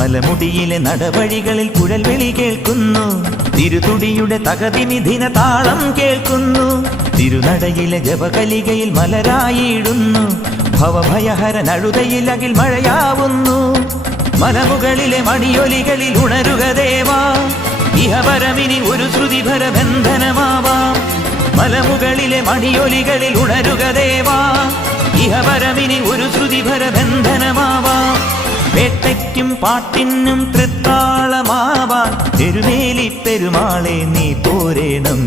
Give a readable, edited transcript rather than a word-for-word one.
മലമുടിയിലെ നടവഴികളിൽ കുഴൽവിളി കേൾക്കുന്നു, തിരുതുടിയുടെ തകതിമിഥിന താളം കേൾക്കുന്നു. തിരുനടയിലെ ജപകലികയിൽ മലരായിടുന്നു, ഭവഭയഹരനഴുതയിൽ അകിൽ മഴയാവുന്നു. മലമുകളിലെ മണിയൊലികളിൽ ഉണരുക ദേവാ, ഇഹപരമിനി ഒരു ശ്രുതിഭര ബന്ധനമാവാം. മലമുകളിലെ മണിയൊലികളിൽ ഉണരുക ദേവാ, ഇഹപരമിനി ഒരു ശ്രുതിഭര ബന്ധനമാവാം. വേട്ടയ്ക്കും പാട്ടിനും തൃത്താളമാവാൻ എരുമേലി പെരുമാളെ നീ പോരേണം.